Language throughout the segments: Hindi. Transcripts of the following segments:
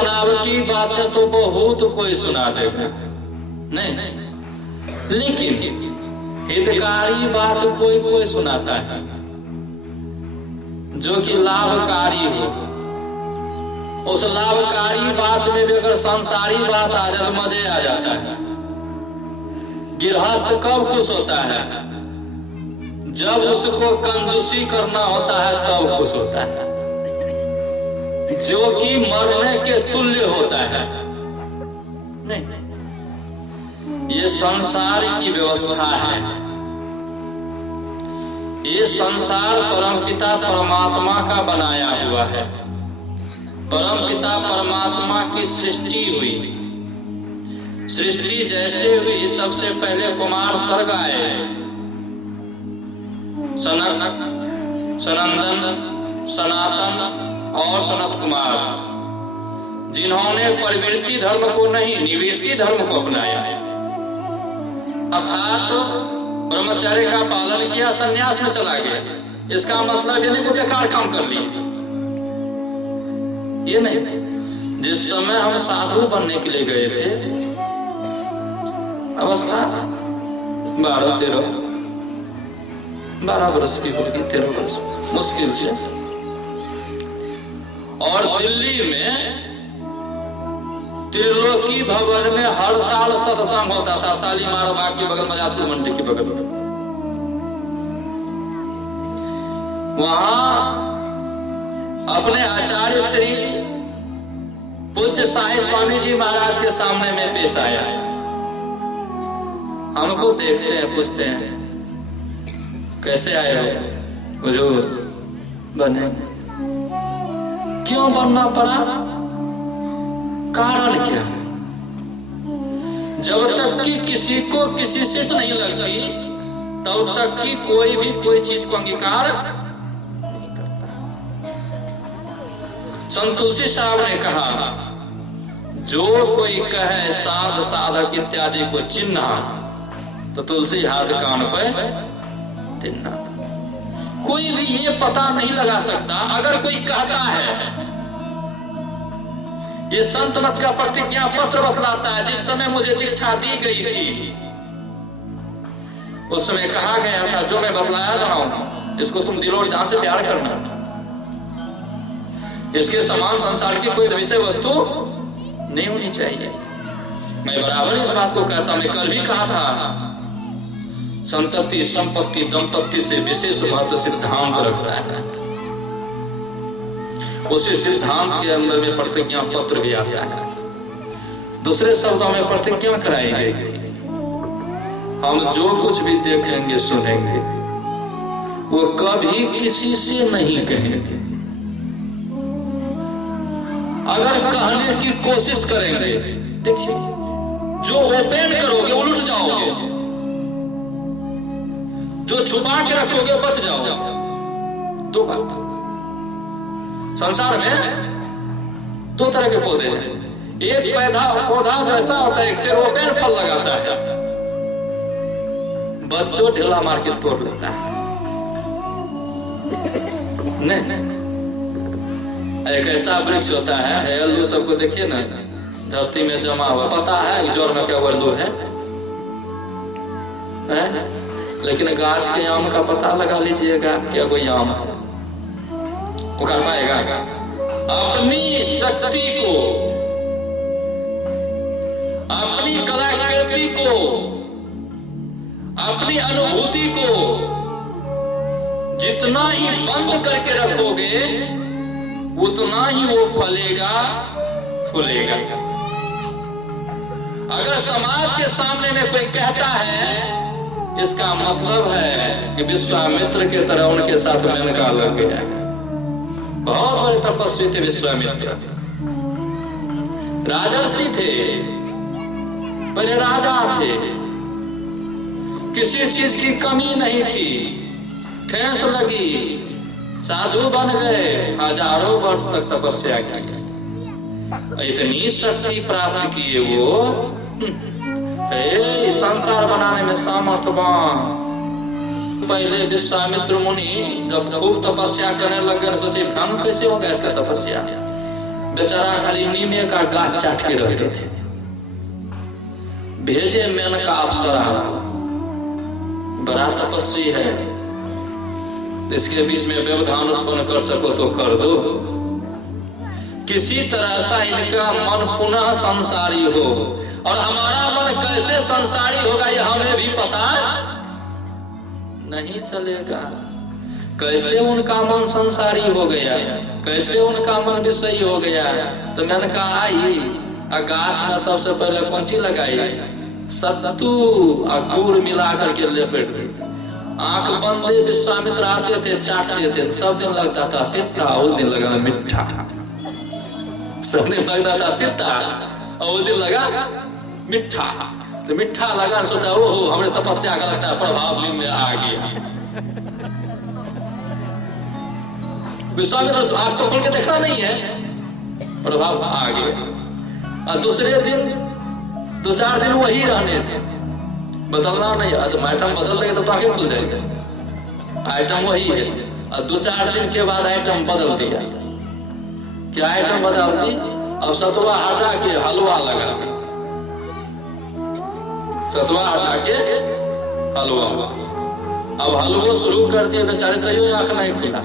बनावटी बातें तो बहुत कोई सुना देगा, नहीं, लेकिन हितकारी बात कोई कोई सुनाता है जो कि लाभकारी हो। उस लाभकारी बात में भी अगर संसारी बात आ जाए तो मजे आ जाता है। गृहस्थ कब खुश होता है? जब उसको कंजूसी करना होता है तब खुश होता है, जो कि मरने के तुल्य होता है। नहीं, ये संसार की व्यवस्था है। ये संसार परमपिता परमात्मा का बनाया हुआ है। परमपिता परमात्मा की सृष्टि हुई। सृष्टि जैसे हुई, सबसे पहले कुमार सर्ग आए, सनक, सनंदन, सनातन और सनत कुमार, जिन्होंने प्रवृत्ति धर्म को नहीं निवृत्ति धर्म को अपनाया, अर्थात ब्रह्मचर्य का पालन किया, संन्यास में चला गया। इसका मतलब ये नहीं कि बेकार काम कर लिए, ये नहीं। जिस समय हम साधु बनने के लिए गए थे, अवस्था 12 वर्ष की होगी, 13 वर्ष मुश्किल से। और दिल्ली में त्रिलोकी भवन में हर साल सत्संग होता था, शालीमार बाग के बगल में, जातपुर मंडी के बगल में। वहां अपने आचार्य श्री पूज्य साई स्वामी जी महाराज के सामने में पेश आया। हमको देखते हैं, पूछते हैं कैसे आए हो हुजूर? बने। क्यों बनना पड़ा? कारण क्या? जब तक कि किसी को किसी से नहीं लगती, तब तक कि कोई भी कोई चीज को अंगीकार नहीं करता। संत तुलसी साहब ने कहा, जो कोई कहे साध साधक इत्यादि को चिन्ह, तो तुलसी हाथ कान पे टिन्ना। कोई भी ये पता नहीं लगा सकता। अगर कोई कहता है, ये संत मत का प्रतिज्ञा पत्र बतलाता है, जिस समय मुझे दीक्षा दी गई थी उसमें कहा गया था, जो मैं बतलाया रहा हूं इसको तुम दिल और जान से प्यार करना। इसके समान संसार की कोई विषय वस्तु नहीं होनी चाहिए। मैं बराबर इस बात को कहता हूं। मैं कल भी कहा था, संतति संपत्ति दंपत्ति से विशेष महत्व सिद्धांत रखता है। उसी सिद्धांत के अंदर में प्रतिज्ञा पत्र भी आता है। दूसरे शब्दों में प्रतिज्ञा कराई गई थी, हम जो कुछ भी देखेंगे सुनेंगे वो कभी किसी से नहीं कहेंगे। अगर कहने की कोशिश करेंगे, देखिए, जो ओपन करोगे उलट जाओगे, जो छुपा के रखोगे बच जाओगे। दो बात। संसार में दो तरह के पौधे हैं। एक पौधा तो ऐसा होता है, एक ओपन फल लगाता है, बच्चों ढीला मार के तोड़ लेता है। नहीं, एक ऐसा वृक्ष होता है, हेलू सबको देखिए ना, धरती में जमा हुआ, पता है जोर में क्या वर्लू है? लेकिन गाछ के आम का पता लगा लीजिएगा, क्या कोई आम उखाड़ पाएगा? अपनी शक्ति को, अपनी कलाकृति को, अपनी अनुभूति को जितना ही बंद करके रखोगे उतना ही वो फलेगा फूलेगा। अगर समाज के सामने में कोई कहता है, इसका मतलब है कि विश्वामित्र के तरह उनके साथ मेनका लग गया है। बहुत बड़े तपस्वी थे विश्वामित्र, राजर्षि थे, पहले राजा थे, किसी चीज की कमी नहीं थी, ठेस लगी, साधु बन गए, हजारों वर्ष तक तपस्या की, इतनी शक्ति प्राप्त किए वो संसार बनाने में सामर्थ्यवान। पहले विश्वामित्र मुनि जब खूब तपस्या करने लगे, सोचे भ्रम कैसे होगा इसका तपस्या। बेचारा खाली नीमे का गाछ चाट के रहते थे। भेजे मेनका अप्सरा, बड़ा तपस्वी है, इसके बीच में व्यवधान उत्पन्न कर सको तो कर दो। किसी तरह से इनका मन पुनः संसारी हो, और हमारा मन कैसे संसारी होगा ये हमें भी पता नहीं चलेगा। कैसे उनका मन संसारी हो गया, कैसे उनका मन विषयी हो गया। तो मैंने कहा आई गाछ में सबसे पहले कौन ची लगाई, सत्तू और गुड़ मिला करके लेपेट दी। आंख बंदे विश्वामित्र आते थे, चाटते थे, सब दिन लगता था तित्ता, उस दिन लगा मिठा। सब दिन लगता था तित्ता और उस दिन लगा मिठा। तो मिठा लगा, सोचा ओहो हमारे तपस्या का लगता है प्रभाव में आ गया। विश्वामित्र आंख तो खोल के देखना नहीं है, प्रभाव आ गया। और दूसरे दिन 2-4 दिन वही रहने थे, बदलना नहीं। आइटम बदल लगे तो आगे खुल जाएगा। आइटम वही है, और 2-4 दिन के बाद आइटम बदल दिया। क्या आइटम बदल दी, अब सतुआ हटा के हलवा लगा दी। सतुआ हटा के हलवा, अब हलवा शुरू कर दिए, बेचारे तैयो आंख नहीं खुला।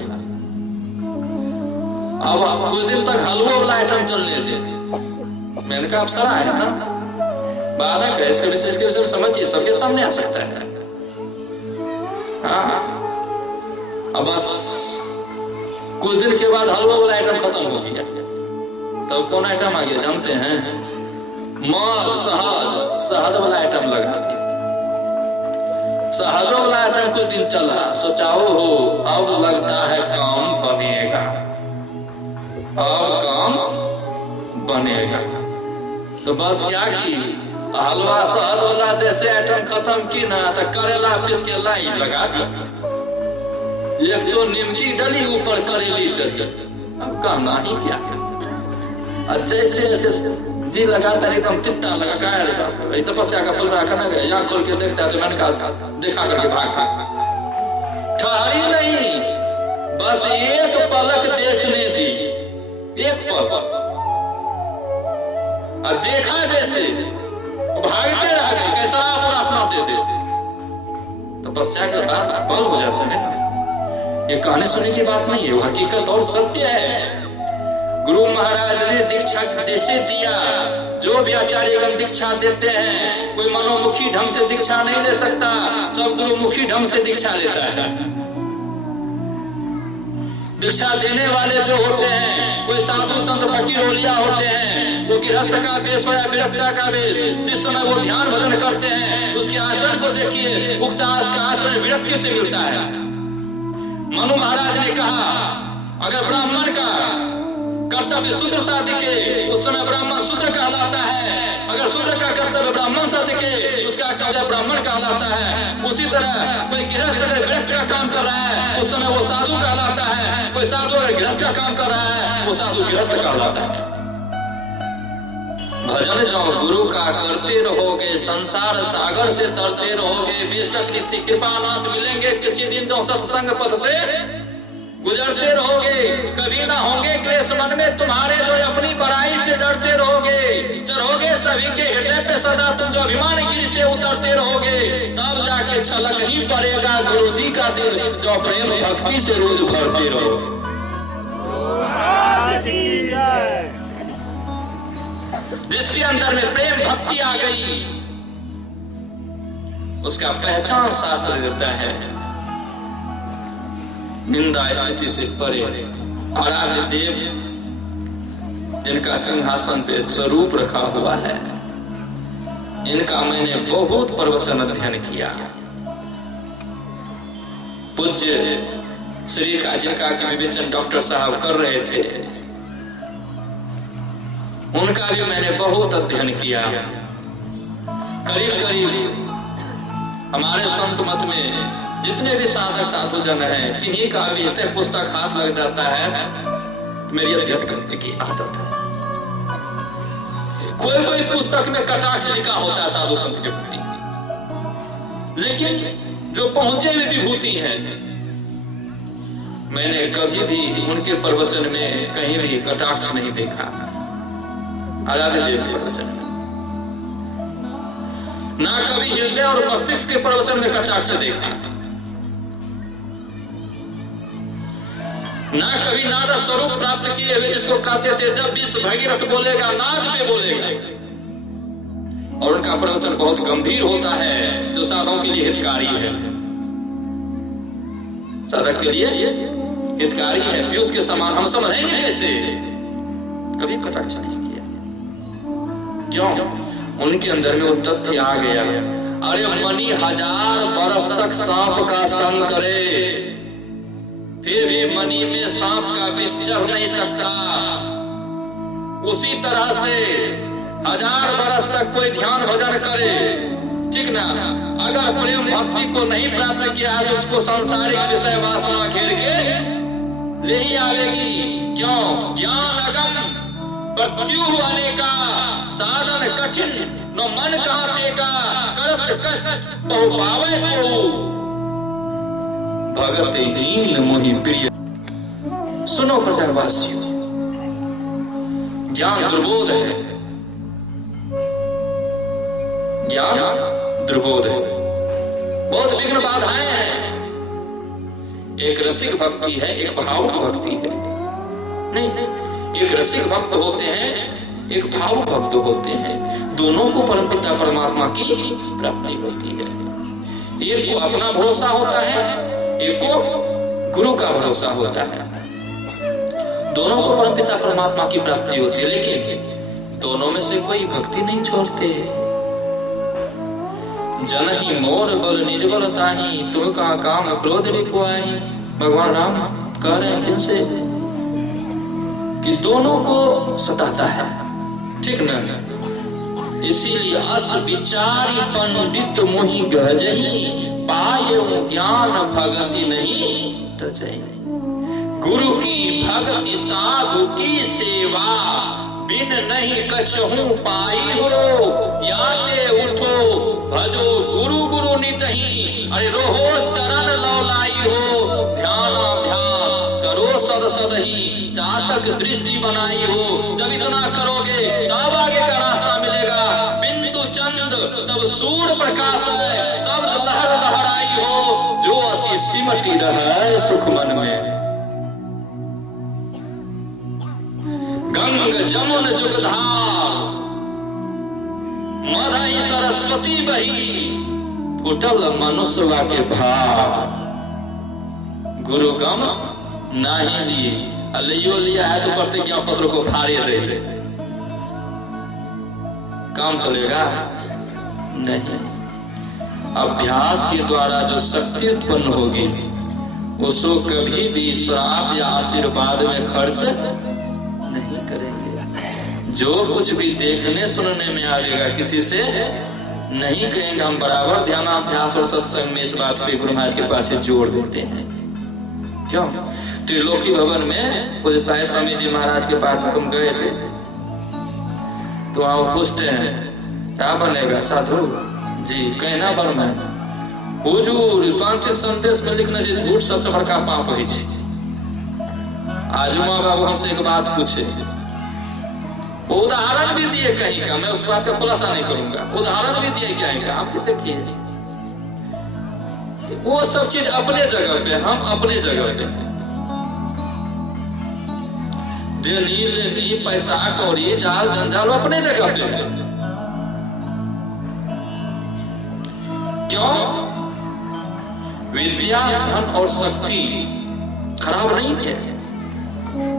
अब कुछ दिन तक हलवा वाला आइटम चलने थे। मैंने कहा अप्सरा है ना, बाधक है, इसके विषय में समझिए, सबके सामने आ सकता है। हाँ, अब बस कुछ दिन के बाद हलवा वाला आइटम खत्म हो गया। तब कौन आइटम आ गया जानते हैं, मध शहद वाला आइटम लगा दिया। शहद वाला आइटम कुछ दिन चला, सोचाओ हो अब लगता है काम बनेगा, अब काम बनेगा। तो बस क्या की, हलवा शहद वाला जैसे आइटम खत्म की ना, तो करेला पीस के लाई लगा दी। एक तो निमकी डली, ऊपर करेली चढ़ी। अब कहना ही क्या, जैसे ऐसे जी लगाता एकदम तित्ता लगा। क्या तपस्या का फल रखा ना, यहाँ खोल के देखता है तो मैंने कहा देखा करके भाग। ठहरी नहीं, बस एक पलक देखने दी, एक पलक, और देखा जैसे भागते रह गए, कैसा पूरा अपना दे दे। तपस्या के बाद बल हो जाते हैं। ये कहने सुनने की बात नहीं है, वो हकीकत और सत्य है। गुरु महाराज ने दीक्षा कैसे दिया, जो भी आचार्यगण दीक्षा देते हैं, कोई मनोमुखी ढंग से दीक्षा नहीं ले सकता, सब गुरुमुखी ढंग से दीक्षा लेता है। दीक्षा देने वाले जो होते हैं, कोई साधु संत फकीर ओलिया होते हैं, वो गृहस्थ का वेश हो या विरक्ता का वेश, जिस समय वो ध्यान भजन करते हैं, उसके आचरण को देखिए, उसका आचरण विरक्ति से मिलता है। मनु महाराज ने कहा अगर ब्राह्मण का कर्तव्य शूद्र सा दिखे, उस समय ब्राह्मण शूद्र कहलाता है। अगर शूद्र का कर्तव्य ब्राह्मण सा दिखे, उसका कर्तव्य ब्राह्मण कहलाता है। उसी तरह कोई गृहस्थ अगर विरक्त का काम कर रहा है, उस समय वो साधु कहलाता है। कोई साधु अगर गृहस्थ का काम कर रहा है, वो साधु गृहस्थ कहलाता है। भजन जो गुरु का करते रहोगे, संसार सागर से तरते रहोगे, बेशक नित्य कृपानाथ मिलेंगे किसी दिन जो सत्संग पथ से गुजरते रहोगे। कभी ना होंगे क्लेश मन में तुम्हारे, जो अपनी बड़ाई से डरते रहोगे। चढ़ोगे सभी के हृदय पे सदा तुम, जो अभिमान गिरी से उतरते रहोगे। तब जाके छलक ही पड़ेगा गुरु जी का दिल, जो प्रेम भक्ति से रोज भरते रहो। जिसके अंदर में प्रेम भक्ति आ गई, उसका पहचान शास्त्र देता है निंदा स्तुति से परे। आराध्य देव जिनका सिंहासन पे स्वरूप रखा हुआ है, इनका मैंने बहुत प्रवचन अध्ययन किया। पूज्य श्री का जिनका विवेचन डॉक्टर साहब कर रहे थे, उनका भी मैंने बहुत अध्ययन किया। करीब करीब हमारे संत मत में जितने भी साधक साधु जन हैं, किन्हीं का भी इतने पुस्तक हाथ लग जाता है, मेरी अध्ययन करने की आदत है। कोई कोई पुस्तक में कटाक्ष लिखा होता है साधु संत के प्रति, लेकिन जो पहुंचे हुए विभूति हैं मैंने कभी भी उनके प्रवचन में कहीं भी कटाक्ष नहीं देखा। आराध्य देव के प्रवचन में ना कभी हृदय और मस्तिष्क के प्रवचन में कटाक्ष देखा, ना कभी नाद स्वरूप प्राप्त किए हुए जिसको कहते थे जब विश्व भगीरथ बोलेगा नाद पे बोलेगा। और उनका प्रवचन बहुत गंभीर होता है जो साधकों के लिए हितकारी है, साधक के लिए हितकारी है। पीयूष के समान हम समझेंगे कैसे? कभी कटाक्ष नहीं किया। क्यों? उनके अंदर में वो तथ्य आ गया, अरे मणि 1000 बरस तक सांप का संग करे फिर भी मणि में सांप का विष चढ़ नहीं सकता। उसी तरह से 1000 बरस तक कोई ध्यान भजन करे, ठीक ना, अगर प्रेम भक्ति को नहीं प्राप्त किया है तो उसको सांसारिक विषय वासना घेर के ले ही आवेगी। क्यों? ज्ञान अगम मृत्यु अनेका साधन कठिन न मन कहते का करत कष्ट बहु पावे को भगत हीन मोहि प्रिय। सुनो प्रजावासियों, ज्ञान दुर्बोध है, ज्ञान दुर्बोध है, बहुत विघ्न बाधाएं हैं। एक रसिक भक्ति है, एक भावुक भक्ति है। नहीं, एक रसिक भक्त होते हैं, एक भावुक भक्त होते हैं। दोनों को परमपिता परमात्मा की प्राप्ति होती है। एक को अपना भरोसा होता है, एक को गुरु का भरोसा होता है। दोनों को परमपिता परमात्मा की प्राप्ति होती है, लेकिन दोनों में से कोई भक्ति नहीं छोड़ते। जन ही मोर बल निर्बलता ही तुम का काम क्रोध रिपुआई। भगवान राम कह रहे हैं किनसे? कि दोनों को सताता है, ठीक ना। इसीलिए अस विचारी पंडित मोहि गहजहि पायो ज्ञान भगति नहीं तजहि। गुरु की भक्ति साधु की सेवा बिन नहीं कछहु पाई हो। याते उठो भजो गुरु गुरु नितहि, अरे रोहो चरण लौलाई हो। ध्यानाभ्यास करो सद सदहि जातक दृष्टि बनाई हो। जब इतना करोगे तब आगे का रास्ता मिलेगा। बिंदु चंद तब सूर्य प्रकाश है, शब्द लहर लहराई हो। जो अति सिमटी रहे सुख मन में। गंग जमुन जुगधार मधई सरस्वती बही फुटल मनुष्यवा के भार। गुरु गम नहीं लिए, अलियो लिया है तो प्रतिज्ञा पत्र को फाड़े दे, काम चलेगा नहीं। अभ्यास के द्वारा जो शक्ति उत्पन्न होगी उसको कभी भी श्राप या आशीर्वाद में खर्च नहीं करेंगे। जो कुछ भी देखने सुनने में आएगा किसी से नहीं कहेंगे। हम बराबर ध्यानाभ्यास और सत्संग में इस बात पे गुरु महाराज के पास जोड़ देते हैं। क्यों? त्रिलोकी भवन में पूज्य साई स्वामी जी महाराज के पास हम गए थे तो वहां पूछते हैं क्या बनेगा साधु जी? कहना बन में हुजूर शांति संदेश में लिखना जी झूठ सबसे बड़का पाप है। आज माँ बाबू हमसे एक बात पूछे, वो उदाहरण भी दिए कहीं का, मैं उस बात का खुलासा नहीं करूंगा। उदाहरण भी दिए कहीं का, आप देखिए वो सब चीज अपने जगह पे, हम अपने जगह पे। नील पैसा कौड़ी जाल जंजाल अपने जगह पे है। क्यों? विद्या धन और शक्ति खराब नहीं है।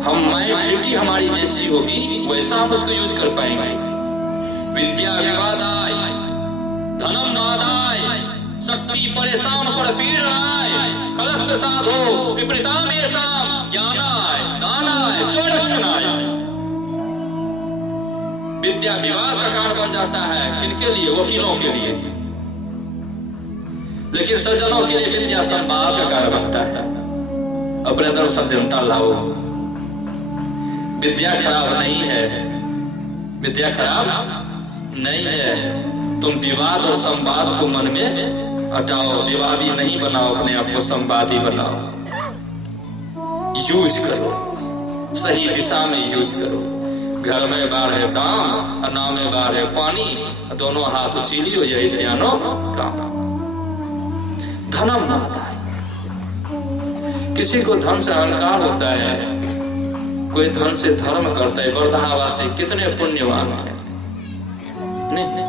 हम माइंड हमारी जैसी होगी वैसा हम उसको यूज कर पाएंगे। विद्या विवादाय धनम नादाय शक्ति परेशान पर पीड़ाय कलश साधो विपरीताम येषाम ज्ञानाय दानाय चोरक्षणाय। विद्या विवाद का कारण बन जाता है, किनके लिए? वकीलों के लिए। लेकिन सज्जनों के लिए विद्या संवाद का कारण बनता है। अपने अंदर सज्जनता लाओ। विद्या खराब नहीं है, विद्या खराब नहीं है। तुम विवाद और संवाद को मन में हटाओ, विवादी नहीं बनाओ, अपने आप को संवादी बनाओ। यूज करो, सही दिशा में यूज करो। घर में बाढ़ है दाम और नाव में बाढ़ है पानी, दोनों हाथ उचीलियो यही सियानो काम। धनम माता है, किसी को धन से अहंकार होता है, कोई धन से धर्म करता है। बरदहावासी कितने पुण्यवान है नहीं,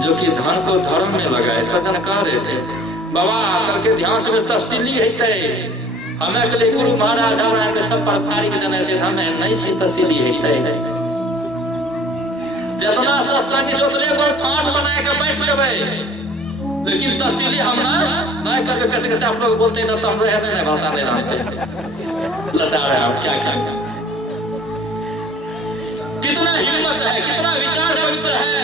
जो कि धन को धर्म में लगाए। सज्जन कह रहे थे बाबा कल के ध्यान से तस्वीली है हमें के लिए गुरु महाराज हमारा के छप्पर फाड़ी के देने से हमें नहीं छी तस्वीली है। जितना सत्संग सोतले को फाट बनाए के बैठ लेबै, लेकिन तस्वीली हम ना करके कैसे कैसे आप लोग बोलते हैं तो हम रहने नहीं भाषा नहीं जानते, लाचार है आप क्या करेंगे। कितना हिम्मत है, कितना विचार पवित्र है।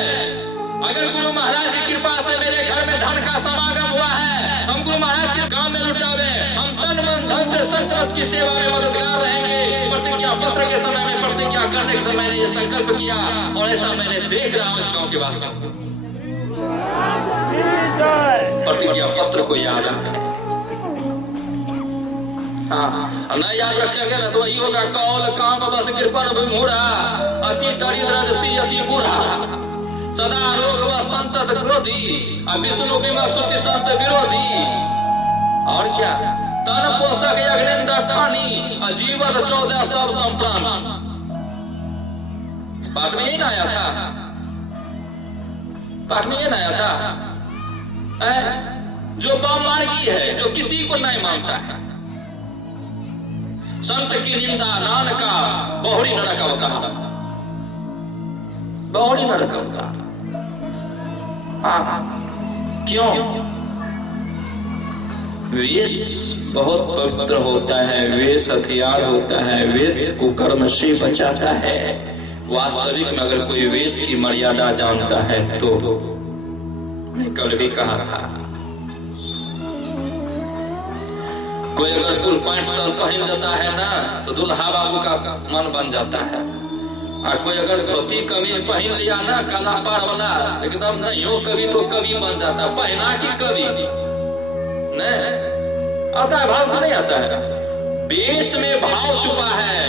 अगर गुरु महाराज की कृपा से मेरे घर में धन का समागम हुआ है, हम गुरु महाराज के काम में लुटावे, हम तन मन धन से संत की सेवा में मददगार रहेंगे। प्रतिज्ञा पत्र के समय में प्रतिज्ञा करने के समय मैंने ये संकल्प किया और ऐसा मैंने देख रहा हूँ इस गांव के वासियों को। प्रतिज्ञा पत्र को याद रखें। हाँ नहीं याद रखेंगे ना तो वही होगा कौल काम बस कृपण विमूढ़ा, अति दरिद्र जसी अति बूढ़ा, सदा रोग व संतत क्रोधी, विष्णु विमक सुति संत विरोधी। और क्या तन पोषक यज्ञेन्द्र ठानी, जीवत 14 सब संप्राण। पाठ में यही ना आया था, पाठ में ये ना आया था। जो बामार्गी है, जो किसी को नहीं मानता है, संत की निंदा नानका बहुरी नरक अवतार, बहुरी नरक अवतार। क्यों? वेश बहुत पवित्र होता है, वेश हथियार होता है, वेश कुकर्म से बचाता है। वास्तविक में अगर कोई वेश की मर्यादा जानता है तो मैं कल भी कहा था, कोई अगर फुल पैंट शर्ट पहन लेता है ना तो दुल्हा बाबू का मन बन जाता है। और कोई अगर धोती कमीज पहन लिया ना काला पाड़ वाला एकदम नहीं हो कभी तो कवि बन जाता है। पहना की कवि नहीं आता है, भाव तो नहीं आता है। वेश में भाव छुपा है,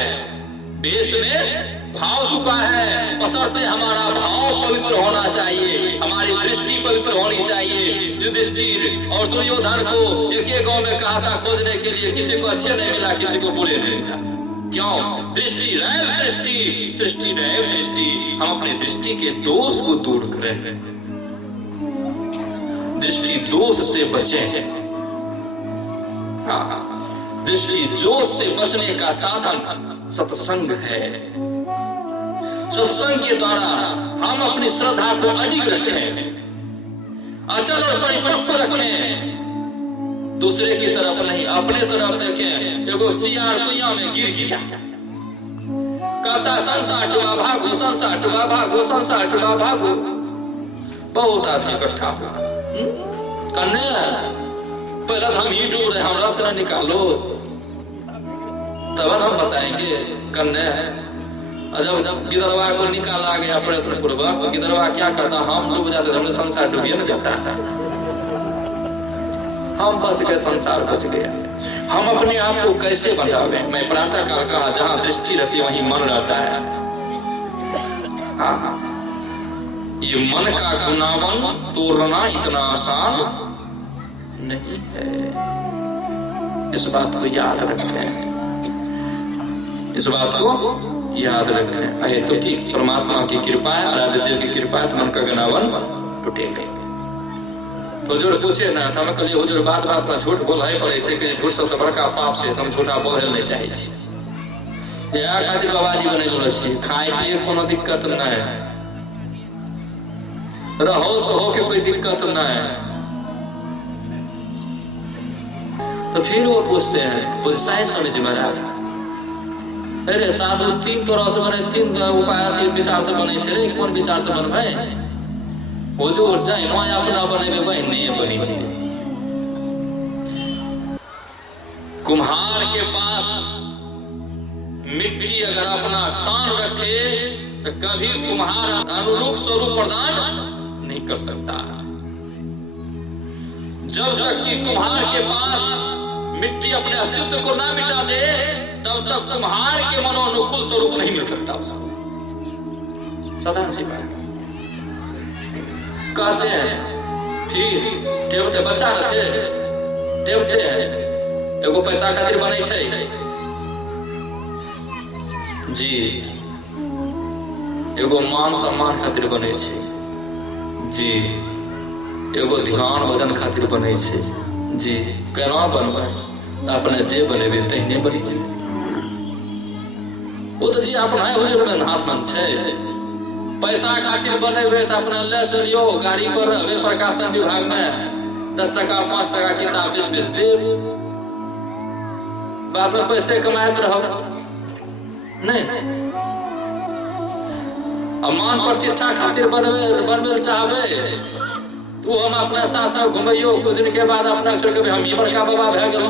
वेश में भाव छुपा है। बशर्ते हमारा भाव पवित्र होना चाहिए, हमारी दृष्टि पवित्र होनी चाहिए। युधिष्ठिर और दुर्योधन को एक गांव में कहा था खोजने के लिए, किसी को अच्छे नहीं मिला, किसी को बुरे नहीं मिला। क्यों? दृष्टि रैव सृष्टि, सृष्टि रैव दृष्टि। हम अपने दृष्टि के दोष को दूर करें, दृष्टि दोष से बचें। हाँ, दृष्टि दोष से बचने का साधन सत्संग है। सत्संग के द्वारा हम अपनी श्रद्धा को अडिग रखें, अचल और परिपक्व रखें। दूसरे की तरफ नहीं, अपने तरफ देखें। एगो सियार कुइया में गिर गया, कहता संसार डुबा भागो, संसार डुबा भागो, संसार डुबा भागो। बहुत आदमी इकट्ठा हुआ, कन्ने पहले हम ही डूब रहे, हमरा तरह निकालो तब हम बताएंगे। कन्ने जब गिदरवा को निकाला गया प्रयत्न पूर्वक, तो गिदरवा क्या करता, हम डूब जाते तो संसार डूबिए न जाता है। हम बच गए, संसार बच गया। हम अपने आप को कैसे बचावे? मैं प्रातः काल कहा जहां दृष्टि रहती वहीं मन रहता है। हाँ, ये मन का गुनावन तोड़ना इतना आसान नहीं है। इस बात को याद रखें, इस बात को याद रखें। अहेतु की परमात्मा की कृपा है, आराध्य देव की कृपा है, तो मन का गुनावन टूटेगा। हुजूर पूछे ना था, कल हुजूर बात बात में झूठ बोल है पड़े से कि झूठ सबसे बड़का पाप से हम झूठा बोले नहीं चाहिए। या खातिर बाबाजी बने बोले छी, खाए पिए कोनो दिक्कत ना है, रहो सहो के कोई दिक्कत ना है। तो फिर वो पूछते हैं, पूछता है स्वामी जी महाराज, अरे साधु तीन तरह से बने, तीन उपाय तीन विचार से बने से रे, कौन विचार से बन भाई? हुजूर जाए नो अपना बने में वही नहीं बनी थी। कुम्हार के पास मिट्टी अगर अपना शान रखे तो कभी कुम्हार अनुरूप स्वरूप प्रदान नहीं कर सकता। जब तक कि कुम्हार के पास मिट्टी अपने अस्तित्व को ना मिटा दे तब तक कुम्हार के मनोनुकूल स्वरूप नहीं मिल सकता उसको। साधारण सी बात कहते हैं। फिर देवते बच्चा रखे देवते एगो पैसा खातिर बने छे जी, एगो मान सम्मान खातिर बने छे जी, एगो ध्यान भजन खातिर बने छे जी। केना बनबे? अपने जे बनेबे तहने बनी जेबे। वो तो जी अपना हुजूर में हाथ में छे। पैसा खातिर बनेबे तो अपने ले चलियो गाड़ी पर प्रकाशन विभाग में 10 टका 5 टका किताब बेच देव, बाद में पैसे कमाते रहो नहीं। मान प्रतिष्ठा खातिर बनबे चाहबे तो हम अपने साथ में घुमैयो, कुछ दिन के बाद अपना छोड़ के हम ये बड़का बाबा भे गेलो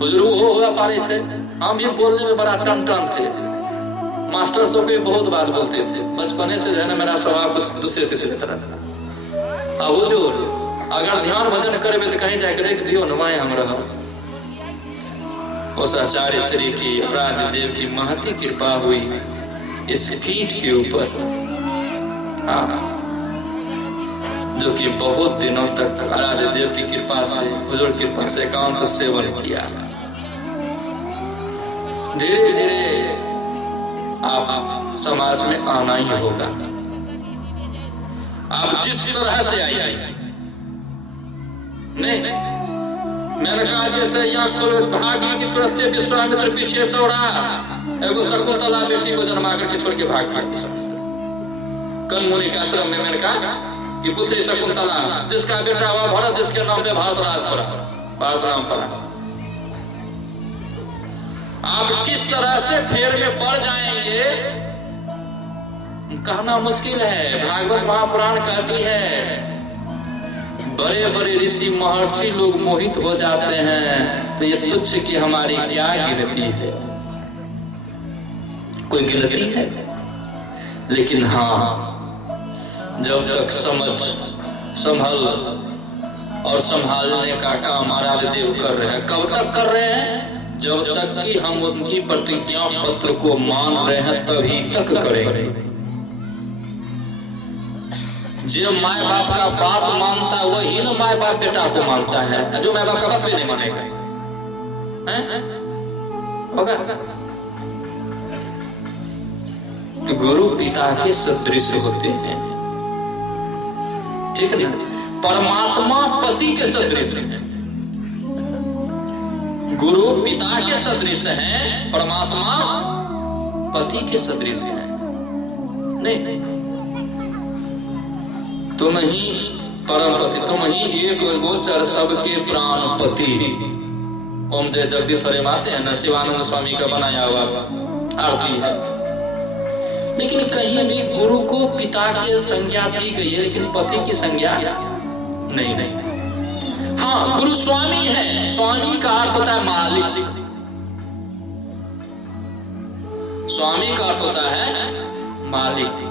हुजूर हो हुआ पारे से। हम भी बोलने में बड़ा टन थे, मास्टर सब भी बहुत बात बोलते थे। बचपने से जो है ना मेरा स्वभाव दूसरे तीसरे तरह था। अब हुजूर अगर ध्यान भजन करेबे तो कहीं जाकर देख दियो नवाए हम रहा। उस आचार्य श्री की अपराध देव की महती कृपा हुई इस कीट के ऊपर, जो कि बहुत दिनों तक आराध्य देव की कृपा से हुजूर कृपा से एकांत सेवन किया। धीरे धीरे आप समाज में आना ही होगा। आप जिस तरह से आइए नहीं, मैंने कहा जैसे यहाँ भागी की तुरंत विश्वामित्र पीछे दौड़ा, एगो शकुंतला बेटी को जन्मा करके छोड़ के भाग कन मुनि के आश्रम में। मैंने कहा कि पुत्री शकुंतला जिसका बेटा हुआ भरत, जिसके नाम पे भारत राज पड़ा, भारत नाम पड़ा। आप किस तरह से फेर में पड़ जाएंगे कहना मुश्किल है। भागवत महापुराण कहती है बड़े बड़े ऋषि महर्षि लोग मोहित हो जाते हैं तो ये तुच्छ की हमारी क्या गिनती है? कोई गिनती है? लेकिन हाँ, जब तक समझ संभल और संभालने का काम आराध्य देव कर रहे हैं। कब तक कर रहे हैं? जब तक कि हम उनकी प्रतिज्ञा पत्र को मान रहे हैं तभी तक करेंगे। जो माए बाप का बात मानता है वही ना माए बाप बेटा को मानता है। जो माए बाप का बात भी नहीं मानेगा होगा। तो गुरु पिता के सदृश होते हैं, ठीक है। परमात्मा पति के सदृश है, गुरु पिता के सदृश है, परमात्मा पति के सदृश है। नहीं, तुम ही परम पति, तुम ही एक गोचर सबके प्राणपति। ओम जय जगदीश हरे माते हैं ना, शिवानंद स्वामी का बनाया हुआ आरती है। लेकिन कहीं भी गुरु को पिता की संज्ञा दी गई है, लेकिन पति की संज्ञा नहीं। हाँ, गुरु स्वामी है। स्वामी का अर्थ होता है मालिक। स्वामी का अर्थ होता है मालिक।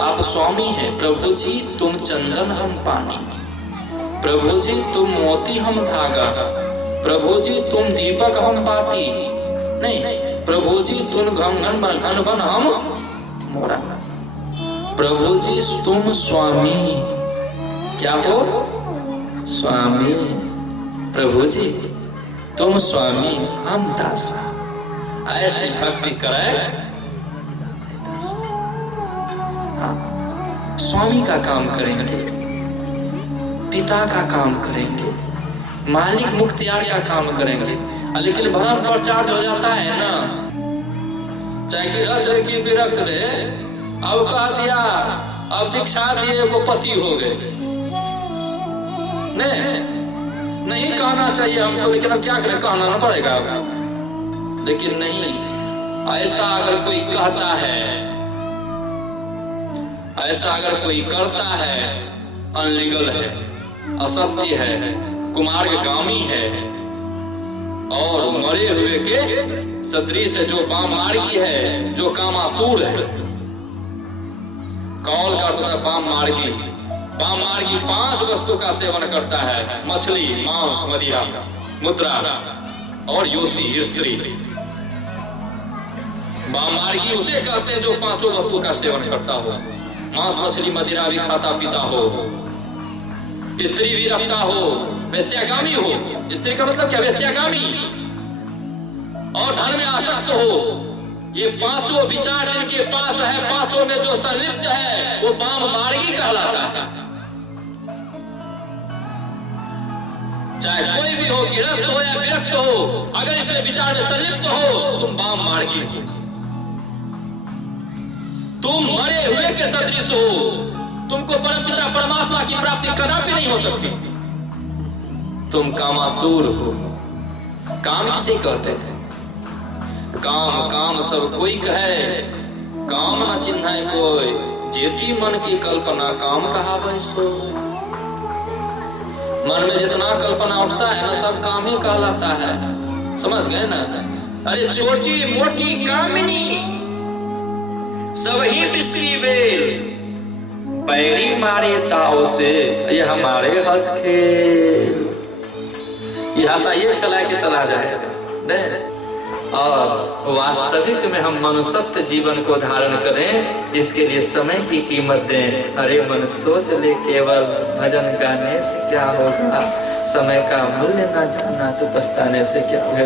आप स्वामी हैं। प्रभु जी तुम चंदन हम पानी, प्रभु जी तुम मोती हम धागा, प्रभु जी तुम दीपक हम बाती। नहीं, प्रभु जी तुम घन बन हम मोरा। प्रभु जी तुम स्वामी, क्या हो? स्वामी। प्रभु जी तुम स्वामी हम दास। ऐसी भक्ति करे। स्वामी का काम करेंगे, पिता का काम करेंगे, मालिक मुख्तियार का काम करेंगे। लेकिन भरम प्रचार हो जाता है ना, चाहे कि रथ रहे कि विरक्त रहे, अब कह दिया, अब दीक्षा दिए वो पति हो गए। नहीं कहना चाहिए हमको, लेकिन अब क्या करें, कहना ना पड़ेगा। लेकिन नहीं, ऐसा अगर कोई कहता है, ऐसा अगर कोई करता है, अनलीगल है, असत्य है, कुमार्गामी है और मरे हुए के सदृश है, जो बाम मार्गी है, जो कामातुर है। कौल का अर्थ है बाम मार्गी, वाम मार्गी 5 वस्तु का सेवन करता है, मछली, मांस, मदिरा, मुद्रा और योशी स्त्री। वाम मार्गी उसे कहते हैं जो 5 वस्तु का सेवन करता हो, मांस मछली मदिरा भी खाता पीता हो, स्त्री भी रखता हो, वेश्यागामी हो। स्त्री का मतलब क्या? वेश्यागामी, और धन में आसक्त हो। ये 5 विचार जिनके पास है, 5 में जो संलिप्त है, वो वाम मार्गी कहलाता है। चाहे कोई भी हो, गृहस्थ हो या विरक्त हो, अगर इसमें विचार में संलिप्त हो तो तुम वाम मार्गी हो। तुम मरे हुए के सदृश हो। तुमको परमपिता परमात्मा की प्राप्ति कदापि नहीं हो सकती। तुम कामातुर हो। काम किसे कहते हैं? काम काम सब कोई कहे, काम न चिन्ह कोई, जेती मन की कल्पना काम कहावै सो। मन में जितना कल्पना उठता है ना, सब काम ही कहलाता है। समझ गए ना? अरे छोटी मोटी कामिनी सब ही विष की बेल, पैरी मारे ताव से ये हमारे हंस खेल। ये हंसा ये खिला के चला जाएगा। और वास्तविक में हम मनुष्य जीवन को धारण करें, इसके लिए समय की कीमत दें। अरे मन सोच ले, केवल भजन गाने से क्या होगा, समय का मूल्य ना जाना तो पछताने से क्या होगा।